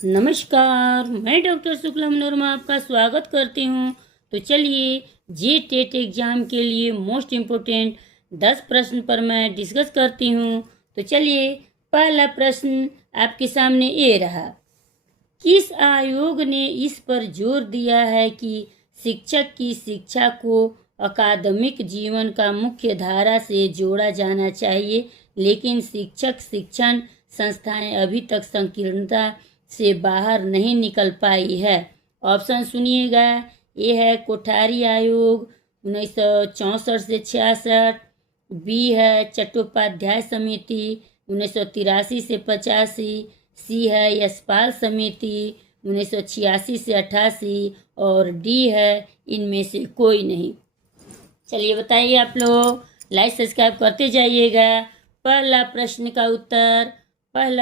नमस्कार, मैं डॉक्टर शुक्ला मनोरमा आपका स्वागत करती हूँ। तो चलिए जे टेट एग्ज़ाम के लिए मोस्ट इम्पोर्टेंट 10 प्रश्न पर मैं डिस्कस करती हूँ। तो चलिए पहला प्रश्न आपके सामने ये रहा। किस आयोग ने इस पर जोर दिया है कि शिक्षक की शिक्षा को अकादमिक जीवन का मुख्य धारा से जोड़ा जाना चाहिए, लेकिन शिक्षक शिक्षण संस्थाएं अभी तक संकीर्णता से बाहर नहीं निकल पाई है? ऑप्शन सुनिएगा। ए है कोठारी आयोग 1964 से 66, बी है चट्टोपाध्याय समिति 1983 से 85, सी है यशपाल समिति 1986 से 88 और डी है इनमें से कोई नहीं। चलिए बताइए आप लोग, लाइक सब्सक्राइब करते जाइएगा। पहला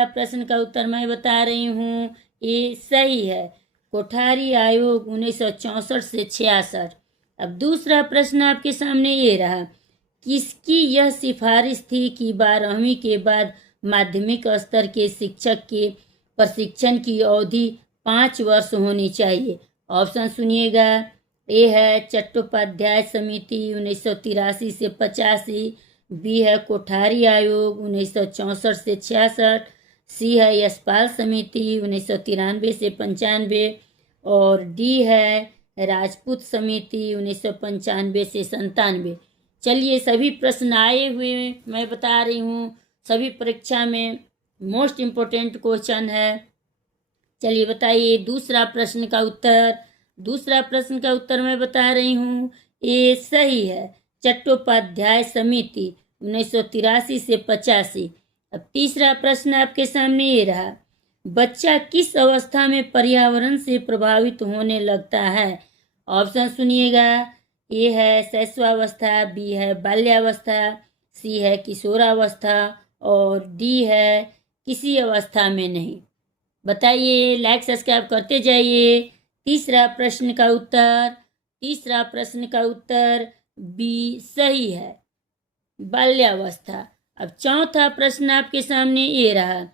प्रश्न का उत्तर मैं बता रही हूँ, ये सही है। कोठारी आयोग 1964 से 66। अब दूसरा प्रश्न आपके सामने ये रहा। किसकी यह सिफारिश थी कि 12वीं के बाद माध्यमिक स्तर के शिक्षक के प्रशिक्षण की अवधि 5 वर्ष होनी चाहिए? ऑप्शन सुनिएगा। ए है चट्टोपाध्याय समिति 1983 से 85, बी है कोठारी आयोग 1964 से 66, सी है यशपाल समिति 1993 से 95 और डी है राजपूत समिति 1995 से 97। चलिए सभी प्रश्न आए हुए मैं बता रही हूँ, सभी परीक्षा में मोस्ट इम्पोर्टेंट क्वेश्चन है। चलिए बताइए दूसरा प्रश्न का उत्तर मैं बता रही हूँ, ये सही है। चट्टोपाध्याय समिति 1983 से 85। अब तीसरा प्रश्न आपके सामने ये रहा। बच्चा किस अवस्था में पर्यावरण से प्रभावित होने लगता है? ऑप्शन सुनिएगा। ए है शैशवावस्था, बी है बाल्यावस्था, सी है किशोरावस्था और डी है किसी अवस्था में नहीं। बताइए, लाइक सब्सक्राइब करते जाइए। तीसरा प्रश्न का उत्तर बी सही है, बाल्यावस्था। अब चौथा प्रश्न आपके सामने ये रहा।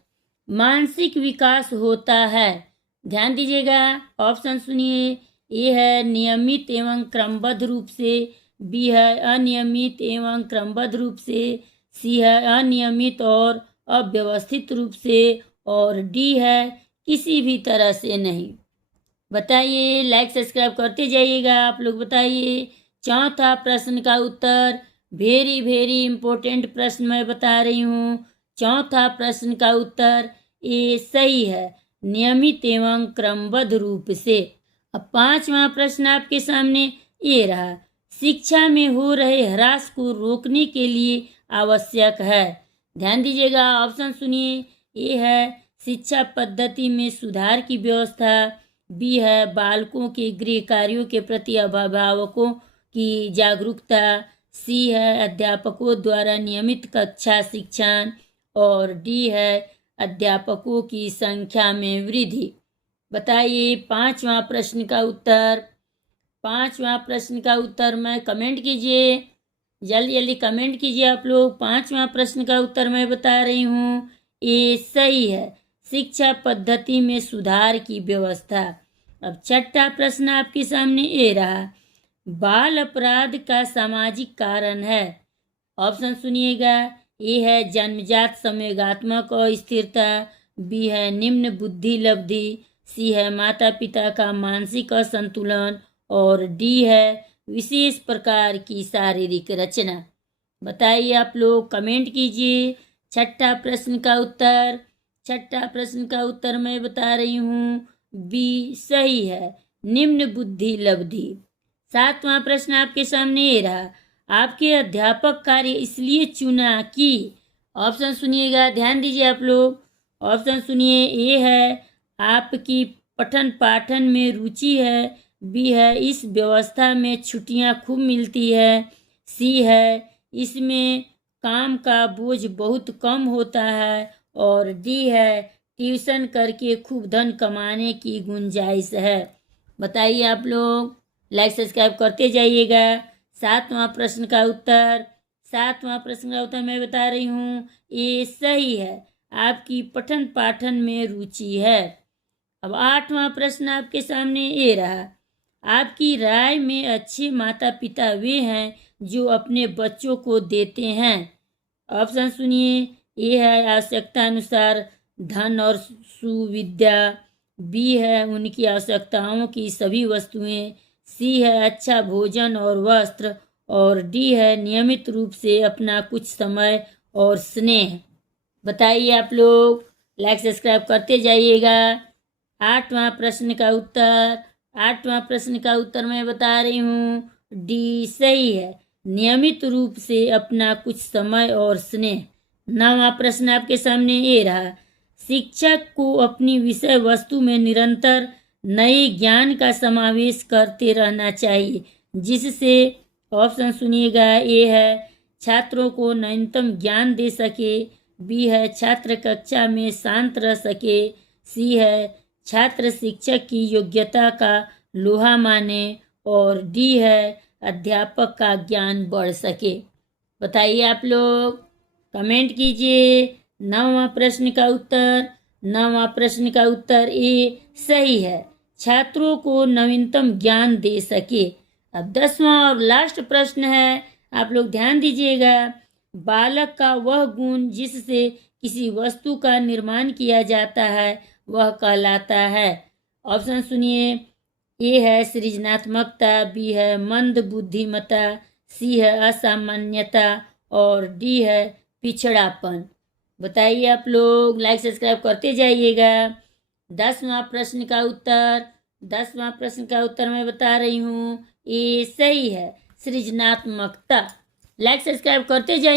मानसिक विकास होता है, ध्यान दीजिएगा, ऑप्शन सुनिए। ए है नियमित एवं क्रमबद्ध रूप से, बी है अनियमित एवं क्रमबद्ध रूप से, सी है अनियमित और अव्यवस्थित रूप से और डी है किसी भी तरह से नहीं। बताइए, लाइक सब्सक्राइब करते जाइएगा आप लोग। बताइए चौथा प्रश्न का उत्तर, वेरी वेरी इम्पोर्टेंट प्रश्न मैं बता रही हूँ। चौथा प्रश्न का उत्तर ये सही है, नियमित एवं क्रमबद्ध रूप से। अब पांचवा प्रश्न आपके सामने ये रहा। शिक्षा में हो रहे ह्रास को रोकने के लिए आवश्यक है, ध्यान दीजिएगा, ऑप्शन सुनिए। ए है शिक्षा पद्धति में सुधार की व्यवस्था, बी है बालकों के गृह कार्यों के प्रति अभिभावकों की जागरूकता, सी है अध्यापकों द्वारा नियमित कक्षा शिक्षण और डी है अध्यापकों की संख्या में वृद्धि। बताइए पांचवा प्रश्न का उत्तर मैं कमेंट कीजिए, जल्दी जल्दी कमेंट कीजिए आप लोग। पांचवा प्रश्न का उत्तर मैं बता रही हूँ, ये सही है, शिक्षा पद्धति में सुधार की व्यवस्था। अब छठा प्रश्न आपके सामने ये रहा। बाल अपराध का सामाजिक कारण है, ऑप्शन सुनिएगा। ए है जन्मजात संवेगात्मक अस्थिरता, बी है निम्न बुद्धि लब्धि, सी है माता पिता का मानसिक असंतुलन और डी है विशेष प्रकार की शारीरिक रचना। बताइए आप लोग, कमेंट कीजिए। छठा प्रश्न का उत्तर मैं बता रही हूँ, बी सही है, निम्न बुद्धि लब्धि। सातवां प्रश्न आपके सामने ये रहा। आपके अध्यापक कार्य इसलिए चुना कि, ऑप्शन सुनिएगा, ध्यान दीजिए आप लोग, ऑप्शन सुनिए। ए है आपकी पठन पाठन में रुचि है, बी है इस व्यवस्था में छुट्टियां खूब मिलती है, सी है इसमें काम का बोझ बहुत कम होता है और डी है ट्यूशन करके खूब धन कमाने की गुंजाइश है। बताइए आप लोग, लाइक सब्सक्राइब करते जाइएगा। सातवां प्रश्न का उत्तर मैं बता रही हूँ, ये सही है, आपकी पठन पाठन में रुचि है। अब 8वां प्रश्न आपके सामने ये रहा, आपकी राय में अच्छे माता पिता वे हैं जो अपने बच्चों को देते हैं। ऑप्शन सुनिए, ए है आवश्यकता अनुसार धन और सुविद्या, बी है उनकी आवश्यकताओं की सभी वस्तुएं, सी है अच्छा भोजन और वस्त्र, और डी है नियमित रूप से अपना कुछ समय और स्नेह। बताइए आप लोग, लाइक सब्सक्राइब करते जाइएगा। 8वां प्रश्न का उत्तर मैं बता रही हूँ, डी सही है, नियमित रूप से अपना कुछ समय और स्नेह। 9वां प्रश्न आपके सामने ये रहा, शिक्षक को अपनी विषय वस्तु में निरंतर नए ज्ञान का समावेश करते रहना चाहिए, जिससे, ऑप्शन सुनिएगा, ए है छात्रों को नवीनतम ज्ञान दे सके, बी है छात्र कक्षा में शांत रह सके, सी है छात्र शिक्षक की योग्यता का लोहा माने, और डी है अध्यापक का ज्ञान बढ़ सके। बताइए आप लोग, कमेंट कीजिए। 9वां प्रश्न का उत्तर ए सही है, छात्रों को नवीनतम ज्ञान दे सके। अब 10वां और लास्ट प्रश्न है, आप लोग ध्यान दीजिएगा। बालक का वह गुण जिससे किसी वस्तु का निर्माण किया जाता है वह कहलाता है। ऑप्शन सुनिए, ए है सृजनात्मकता, बी है मंद बुद्धिमत्ता, सी है असामान्यता, और डी है पिछड़ापन। बताइए आप लोग, लाइक सब्सक्राइब करते जाइएगा। 10वां प्रश्न का उत्तर मैं बता रही हूँ, ए सही है सृजनात्मकता। लाइक सब्सक्राइब करते जाइए।